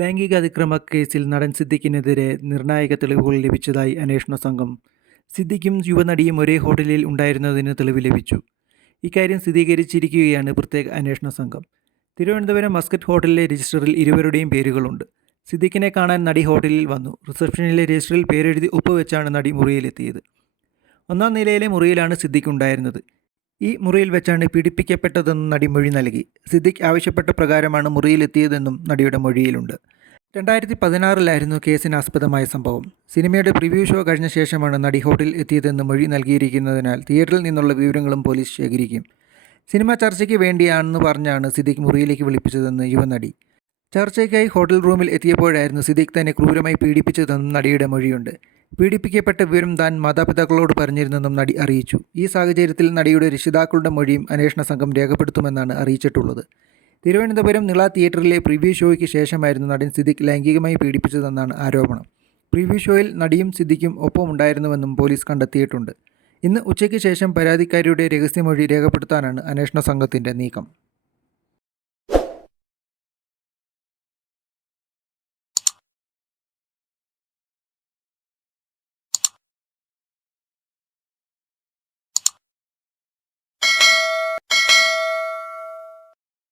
ലൈംഗിക അതിക്രമ കേസിൽ നടൻ സിദ്ദിഖിനെതിരെ നിർണായക തെളിവുകൾ ലഭിച്ചതായി അന്വേഷണ സംഘം. സിദ്ദിഖും യുവനടിയും ഒരേ ഹോട്ടലിൽ ഉണ്ടായിരുന്നതിന് തെളിവ് ലഭിച്ചു. ഇക്കാര്യം സ്ഥിരീകരിച്ചിരിക്കുകയാണ് പ്രത്യേക അന്വേഷണ സംഘം. തിരുവനന്തപുരം മസ്കറ്റ് ഹോട്ടലിലെ രജിസ്റ്ററിൽ ഇരുവരുടെയും പേരുകളുണ്ട്. സിദ്ദിഖിനെ കാണാൻ നടി ഹോട്ടലിൽ വന്നു. റിസപ്ഷനിലെ രജിസ്റ്ററിൽ പേരെഴുതി ഒപ്പുവെച്ചാണ് നടി മുറിയിലെത്തിയത്. ഒന്നാം നിലയിലെ മുറിയിലാണ് സിദ്ദിഖ് ഉണ്ടായിരുന്നത്. ഈ മുറിയിൽ വെച്ചാണ് പീഡിപ്പിക്കപ്പെട്ടതെന്നും നടി മൊഴി നൽകി. സിദ്ദിഖ് ആവശ്യപ്പെട്ട പ്രകാരമാണ് മുറിയിലെത്തിയതെന്നും നടിയുടെ മൊഴിയിലുണ്ട്. രണ്ടായിരത്തി പതിനാറിലായിരുന്നു കേസിനാസ്പദമായ സംഭവം. സിനിമയുടെ പ്രിവ്യൂ ഷോ കഴിഞ്ഞ ശേഷമാണ് നടി ഹോട്ടലിൽ എത്തിയതെന്ന് മൊഴി നൽകിയിരിക്കുന്നതിനാൽ തിയേറ്ററിൽ നിന്നുള്ള വിവരങ്ങളും പോലീസ് ശേഖരിക്കും. സിനിമ ചർച്ചയ്ക്ക് വേണ്ടിയാണെന്ന് പറഞ്ഞാണ് സിദ്ദിഖ് മുറിയിലേക്ക് വിളിപ്പിച്ചതെന്ന് യുവനടി. ചർച്ചയ്ക്കായി ഹോട്ടൽ റൂമിൽ എത്തിയപ്പോഴായിരുന്നു സിദ്ദിഖ് തന്നെ ക്രൂരമായി പീഡിപ്പിച്ചതെന്നും നടിയുടെ മൊഴിയുണ്ട്. പീഡിപ്പിക്കപ്പെട്ട വിവരം താൻ മാതാപിതാക്കളോട് പറഞ്ഞിരുന്നെന്നും നടി അറിയിച്ചു. ഈ സാഹചര്യത്തിൽ നടിയുടെ രക്ഷിതാക്കളുടെ മൊഴിയും അന്വേഷണ സംഘം രേഖപ്പെടുത്തുമെന്നാണ് അറിയിച്ചിട്ടുള്ളത്. തിരുവനന്തപുരം നിള തിയേറ്ററിലെ പ്രിവ്യൂ ഷോയ്ക്ക് ശേഷമായിരുന്നു നടൻ സിദ്ദിഖ് ലൈംഗികമായി പീഡിപ്പിച്ചതെന്നാണ് ആരോപണം. പ്രിവ്യൂ ഷോയിൽ നടിയും സിദ്ദിഖും ഒപ്പമുണ്ടായിരുന്നുവെന്നും പോലീസ് കണ്ടെത്തിയിട്ടുണ്ട്. ഇന്ന് ഉച്ചയ്ക്ക് ശേഷം പരാതിക്കാരിയുടെ രഹസ്യമൊഴി രേഖപ്പെടുത്താനാണ് അന്വേഷണ സംഘത്തിന്റെ നീക്കം.